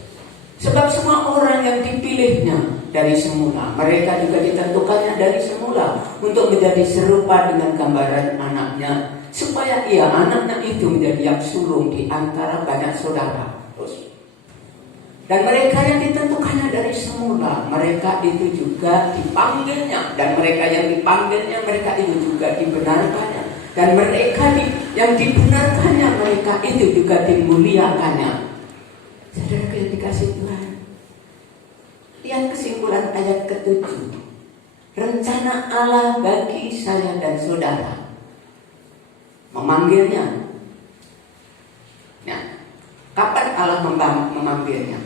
sebab semua orang yang dipilihnya dari semula, mereka juga ditentukannya dari semula untuk menjadi serupa dengan gambaran anaknya, supaya ia anaknya itu menjadi yang sulung di antara banyak saudara. Dan mereka yang ditentukannya dari semula, mereka itu juga dipanggilnya. Dan mereka yang dipanggilnya, mereka itu juga dibenarkannya. Dan mereka yang dibenarkannya, mereka itu juga dimuliakannya. Saudara yang dikasih Tuhan, lihat kesimpulan ayat ke-7. Rencana Allah bagi saya dan saudara, memanggilnya. Nah, kapan Allah memanggilnya?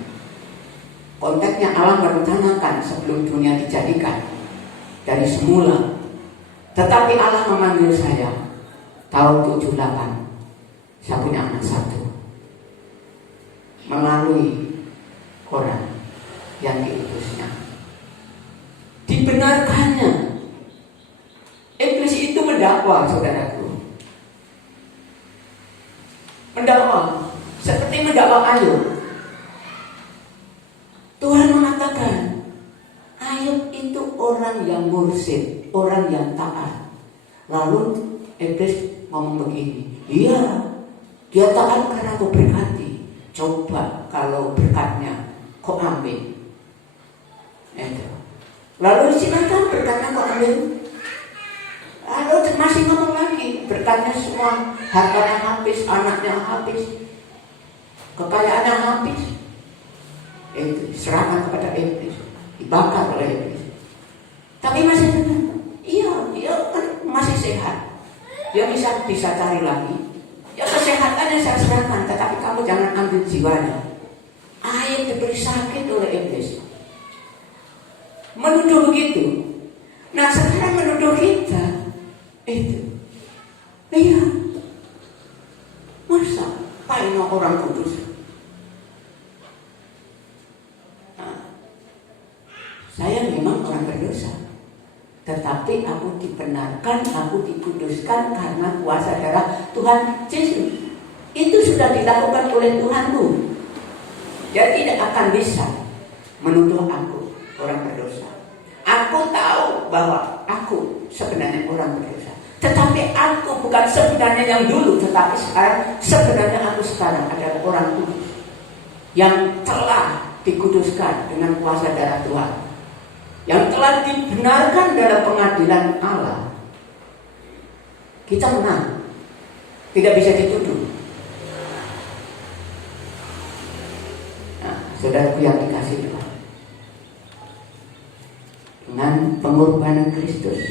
Konteksnya Allah merencanakan sebelum dunia dijadikan dari semula. Tetapi Allah memanggil saya tahun 78. Saya punya anak satu, melalui orang yang diutusnya, dibenarkannya. Iblis itu mendakwa, saudaraku, mendakwa seperti mendakwa Ayub. Tuhan mengatakan, Ayub itu orang yang mursyid, orang yang taat. Lalu Iblis ngomong begini, iya, dia taat karena aku berkati. Coba kalau berkatnya kau ambil. Itu. Lalu silakan berkatnya kau ambil. Lalu masih ngomong lagi, berkatnya semua, hartanya habis, anaknya habis, kekayaannya habis. Itu serangan kepada iblis, dibakar oleh iblis. Tapi masih benar, iya, dia kan masih sehat, dia bisa cari lagi. Ya kesehatannya saya serahkan, tetapi kamu jangan ambil jiwanya. Ayub diberi sakit oleh iblis, menuduh begitu. Nah sekarang menuduh kita itu, iya, masa paino orang kudus. Saya memang orang berdosa, tetapi aku dibenarkan, aku dikuduskan karena kuasa darah Tuhan Yesus. Itu sudah dilakukan oleh Tuhanku. Dia tidak akan bisa menuduh aku orang berdosa. Aku tahu bahwa aku sebenarnya orang berdosa, tetapi aku bukan sebenarnya yang dulu, tetapi sekarang sebenarnya aku sekarang adalah orang kudus yang telah dikuduskan dengan kuasa darah Tuhan, yang telah dibenarkan dalam pengadilan Allah. Kita menang, tidak bisa dituduh. Nah, saudaraku yang dikasih Tuhan, dengan pengorbanan Kristus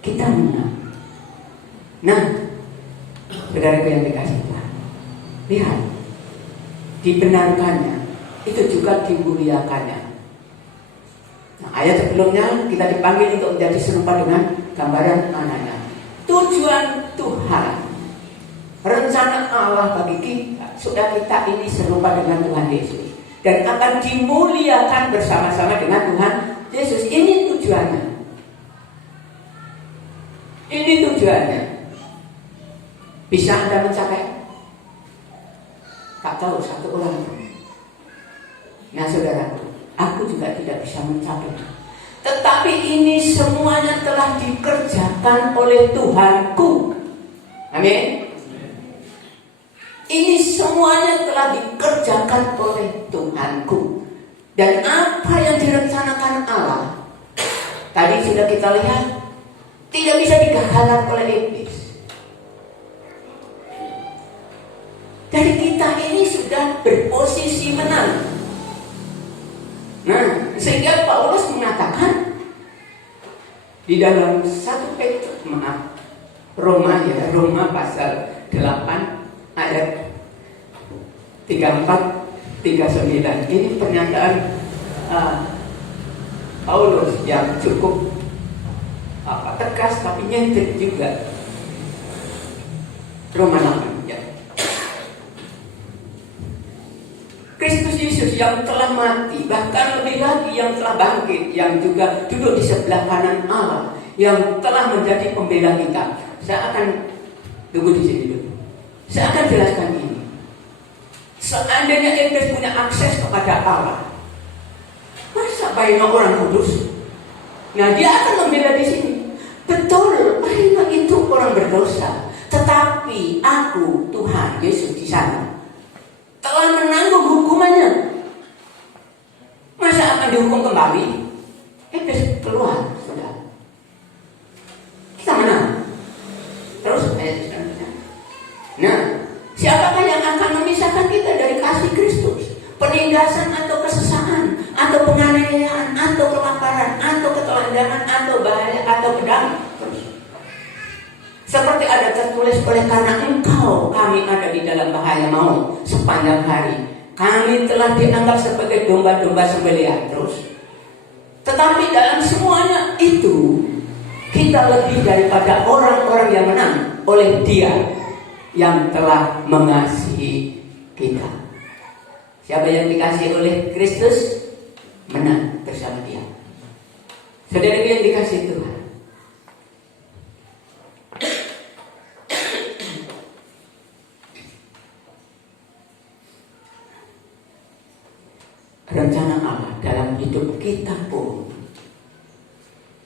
kita menang. Nah, saudaraku yang dikasih Tuhan, lihat, dibenarkannya itu juga dimuliakannya. Nah, ayat sebelumnya kita dipanggil untuk menjadi serupa dengan gambaran anaknya. Tujuan Tuhan, rencana Allah bagi kita, sudah kita ini serupa dengan Tuhan Yesus dan akan dimuliakan bersama-sama dengan Tuhan Yesus. Ini tujuannya. Ini tujuannya. Bisa Anda mencapai? Tak tahu satu orang. Nah saudaraku, aku juga tidak bisa mencapai. Tetapi ini semuanya telah dikerjakan oleh Tuhanku. Amin. Ini semuanya telah dikerjakan oleh Tuhanku. Dan apa yang direncanakan Allah, tadi sudah kita lihat, tidak bisa digagalkan oleh iblis. Dan kita ini sudah berposisi menang. Nah, sehingga Paulus mengatakan di dalam 1 Petrus, Roma pasal 8 ayat 34-39. Ini pernyataan Paulus yang cukup tegas tapi nyentik juga. Roma 8 ya. Kristus Yesus yang telah mati, bahkan lebih lagi yang telah bangkit, yang juga duduk di sebelah kanan Allah, yang telah menjadi pembela kita. Saya akan tunggu di sini dulu. Saya akan jelaskan ini. Seandainya iblis punya akses kepada Allah, masa baiknya orang kudus Nah, dia akan membela di sini. Betul, mereka itu orang berdosa. Tetapi aku, Tuhan Yesus di sana, telah menanggung hukumannya. Masa akan dihukum kembali? Keluar, sudah. Kita menang. Terus ayat selanjutnya. Nah, siapakah yang akan memisahkan kita dari kasih Kristus? Penindasan atau kesesaan, atau penganiayaan, atau kelaparan, atau ketelanjangan, atau bahaya, atau pedang. Terus. Seperti ada tertulis, oleh karena engkau kami ada di dalam bahaya maut sepanjang hari. Kami telah dianggap sebagai domba-domba sembelihan. Terus. Tetapi dalam semuanya itu, kita lebih daripada orang-orang yang menang oleh Dia yang telah mengasihi kita. Siapa yang dikasihi oleh Kristus, menang bersama Dia. Saudara yang dikasihi Tuhan, rencana Allah dalam hidup kita pun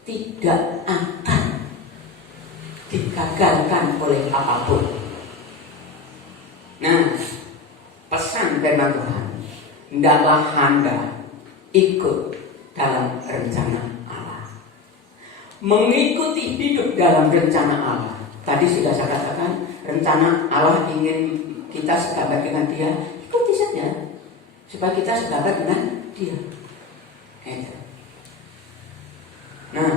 tidak akan digagalkan oleh apapun. Nah, pesan firman Tuhan, hendaklah Anda ikut dalam rencana Allah. Mengikuti hidup dalam rencana Allah. Tadi sudah saya katakan, rencana Allah ingin kita segambar dengan Dia, ikuti saja. Supaya kita segambar dengan Dia. Nah,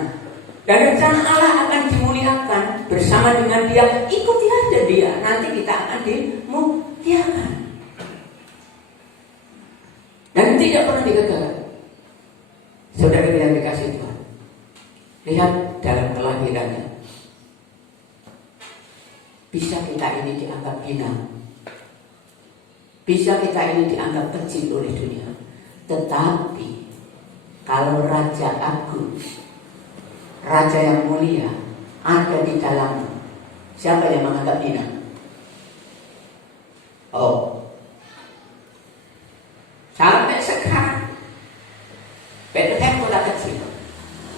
dan rencana Allah akan dimuliakan bersama dengan Dia. Ikuti aja Dia, nanti kita akan dimuliakan. Dan tidak pernah digagalkan. Saudara yang dikasih Tuhan, lihat dalam kelahirannya. Bisa kita ini dianggap hina, bisa kita ini dianggap kecil oleh dunia. Tetapi kalau Raja Agung, Raja yang mulia ada di dalam, siapa yang menganggap hina? Oh, sampai sekarang Bethlehem kota kecil,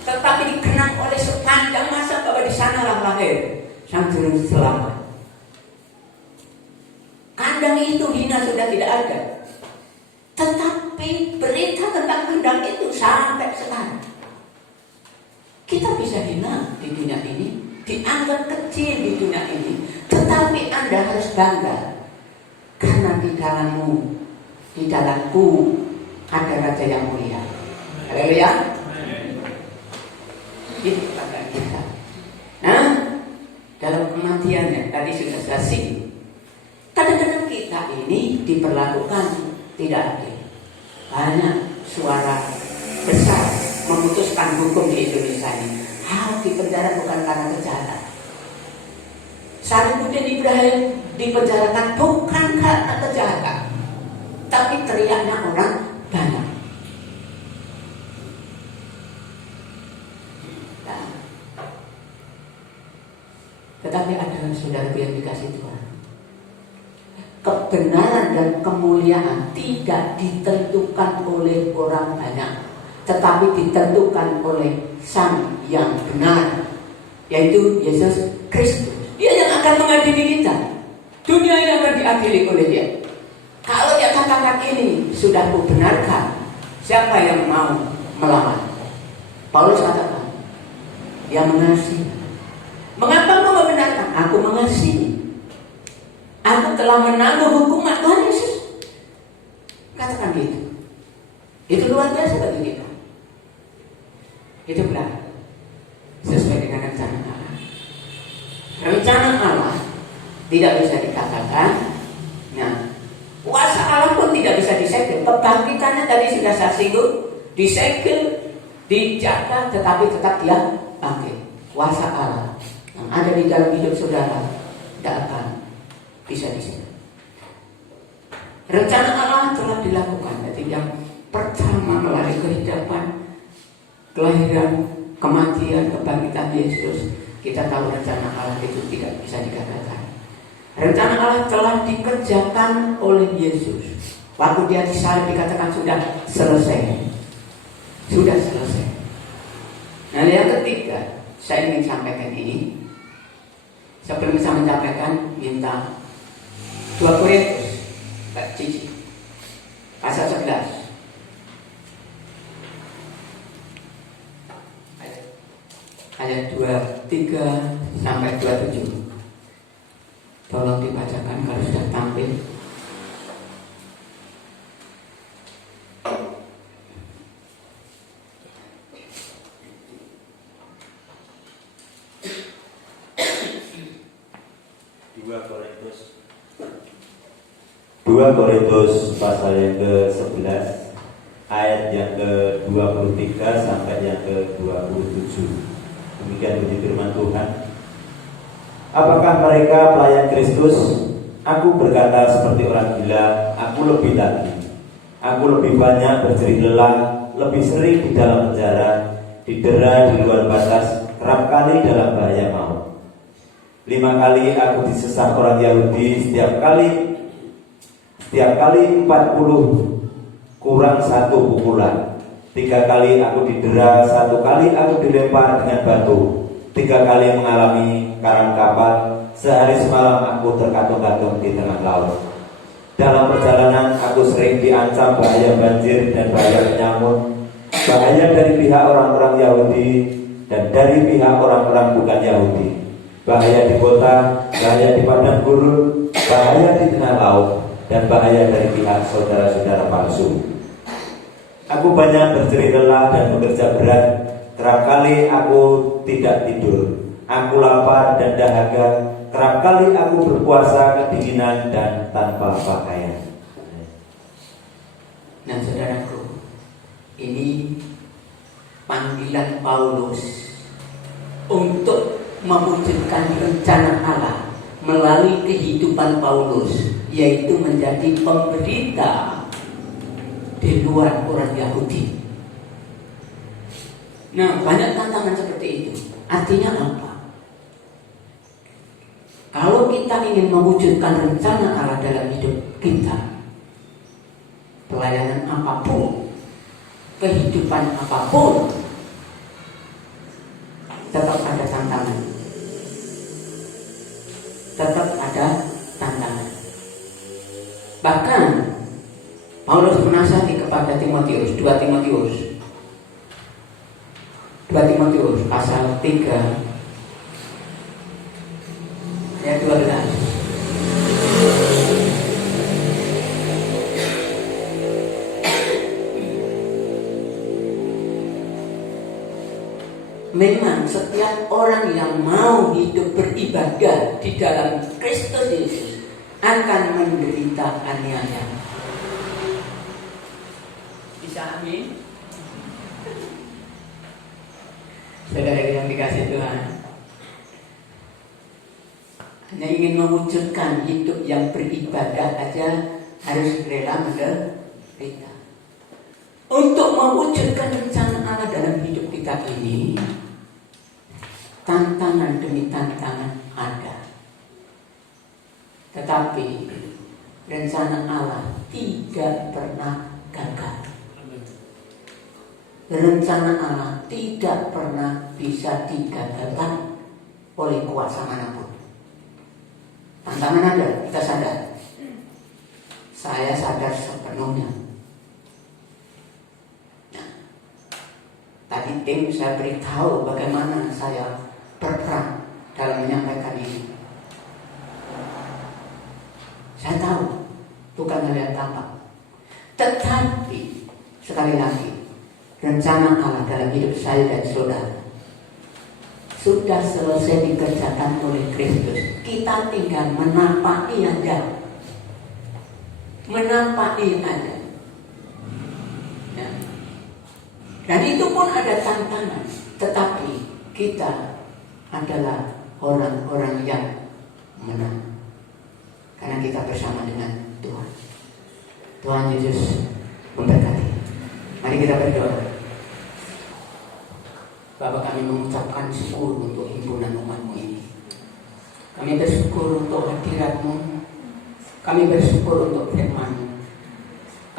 tetapi dikenang oleh sepanjang masa bahwa di sanalah lahir Sang Juru Selamat. Kandang itu hina sudah tidak ada, tetapi berita tentang kandang itu sampai sekarang. Kita bisa hina di dunia ini, dianggap kecil di dunia ini, tetapi Anda harus bangga karena di dalammu, di dalamku ada Raja yang mulia. Haleluya. Itu bangga kita. Nah, dalam kematiannya tadi sudah saya singgung. Kadang-kadang kita ini diperlakukan tidak adil. Banyak suara besar memutuskan hukum di Indonesia ini. Di penjara bukan karena kejahatan. Sarifuddin Ibrahim dipenjarakan bukan karena kejahatan, tapi teriaknya orang banyak. Nah, tetapi ada saudara yang dikasih Tuhan, kebenaran dan kemuliaan tidak ditentukan oleh orang banyak, tetapi ditentukan oleh Sang yang benar, yaitu Yesus Kristus. Dia yang akan mengadili kita. Dunia ini akan diadili oleh Dia. Kalau Dia katakan ini sudah kubenarkan, siapa yang mau melawan? Paulus katakan, Dia mengasihi. Mengapa mau membenarkan? Aku mengasihi. Aku telah menanggung hukuman Tuhan Yesus. Katakan gitu. Itu luar biasa bagi kita. Itu benar. Sesuai dengan rencana Allah. Rencana Allah tidak bisa dikatakan. Nah, kuasa Allah pun tidak bisa disegel. Kebangkitannya tadi sudah saya singgung, disegel, dijaga, tetapi tetap Dia bangkit. Kuasa Allah yang ada di dalam hidup saudara tidak akan bisa disegel. Rencana Allah telah dilakukan. Jadi yang pertama melalui kehidupan, kelahiran, kematian, kebangkitan Yesus, kita tahu rencana Allah itu tidak bisa digagalkan. Rencana Allah telah dikerjakan oleh Yesus. Waktu Dia disalib dikatakan sudah selesai. Sudah selesai. Nah, yang ketiga, saya ingin sampaikan ini. Sebelum saya menyampaikan, minta 2 Korintus, Pak Cici, pasal 11. Ayat 23 sampai 27. Tolong dibacakan kalau sudah tampil. Dua Korintus pasal yang ke-11 ayat yang ke-23 sampai yang ke-27. Demikian bunyi firman Tuhan. Apakah mereka pelayan Kristus? Aku berkata seperti orang gila, aku lebih lagi. Aku lebih banyak berjerih lelah, lebih sering di dalam penjara, didera di luar batas, kerap kali dalam bahaya maut. 5 kali aku disesat orang Yahudi, setiap kali 40 kurang 1 pukulan. 3 kali aku didera, 1 kali aku dilempar dengan batu, 3 kali mengalami karang kapal, sehari semalam aku terkatung-katung di tengah laut. Dalam perjalanan aku sering diancam bahaya banjir dan bahaya penyamut, bahaya dari pihak orang-orang Yahudi dan dari pihak orang-orang bukan Yahudi, bahaya di kota, bahaya di padang gurun, bahaya di tengah laut, dan bahaya dari pihak saudara-saudara palsu. Aku banyak berjerih lelah dan bekerja berat, kerap kali aku tidak tidur. Aku lapar dan dahaga, kerap kali aku berpuasa kedinginan dan tanpa pakaian. Nah, saudaraku, ini panggilan Paulus untuk mewujudkan rencana Allah melalui kehidupan Paulus, yaitu menjadi pemberita di luar orang Yahudi. Nah, banyak tantangan seperti itu. Artinya apa? Kalau kita ingin mewujudkan rencana Allah dalam hidup kita, pelayanan apapun, kehidupan apapun, tetap ada tantangan. Tetap ada tantangan. Bahkan Paulus menasihati kepada Timotius, 2 Timotius pasal 3 ayat 12. Memang setiap orang yang mau hidup beribadah di dalam Kristus Yesus akan menderita aniaya. Bisa amin? Saudara yang dikasih Tuhan, hanya ingin mewujudkan hidup yang beribadah aja harus rela menderita. Untuk mewujudkan rencana Allah dalam hidup kita ini, tantangan demi tantangan ada. Tetapi rencana Allah tidak pernah gagal. Rencana Allah tidak pernah bisa digagalkan oleh kuasa manapun. Tantangan ada, kita sadar. Saya sadar sepenuhnya. Nah, tadi tim saya beritahu bagaimana saya berperan dalam menyampaikan ini. Saya tahu bukan hal yang tampak. Tetapi sekali lagi, rencana Allah dalam hidup saya dan saudara sudah selesai dikerjakan oleh Kristus. Kita tinggal menampaki aja. Menampaki aja. Ya. Dan itu pun ada tantangan. Tetapi kita adalah orang-orang yang menang. Karena kita bersama dengan Tuhan. Tuhan Yesus memberkati. Mari kita berdoa. Bapa, kami mengucapkan syukur untuk himpunan umat-Mu ini. Kami bersyukur untuk hadirat-Mu. Kami bersyukur untuk firman-Mu.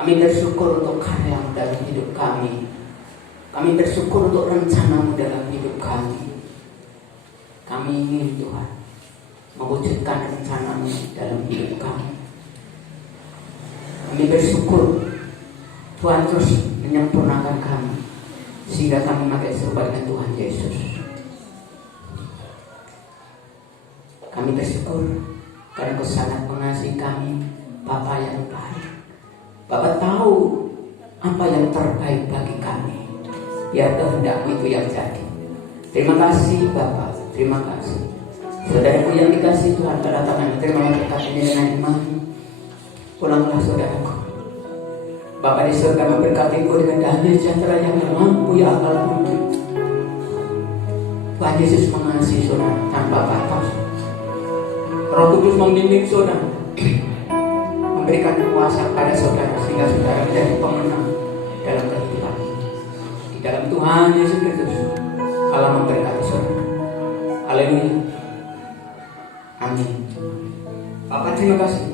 Kami bersyukur untuk karya dalam hidup kami. Kami bersyukur untuk rencana-Mu dalam hidup kami. Kami ingin Tuhan mewujudkan rencana-Mu dalam hidup kami. Kami bersyukur Tuhan terus menyempurnakan kami sehingga kami makin serupa dengan Tuhan Yesus. Kami bersyukur karena Kau sangat mengasihi kami, Bapa yang baik. Bapa tahu apa yang terbaik bagi kami. Biar kehendak-Mu itu yang jadi. Terima kasih Bapa, terima kasih. Saudaraku yang dikasih Tuhan pada tangan, terima kasih dengan iman. Pulanglah saudaraku. Bapa di surga memberkati engkau dengan damai sejahtera yang mampu ya akal budi. Tuhan Yesus mengasihi saudara tanpa batas. Roh Kudus membimbing saudara, memberikan kuasa pada saudara sehingga saudara menjadi pemenang dalam kehidupan. Di dalam Tuhan Yesus Kristus, Allah memberkati saudara. Haleluya. Amin. Bapak terima kasih.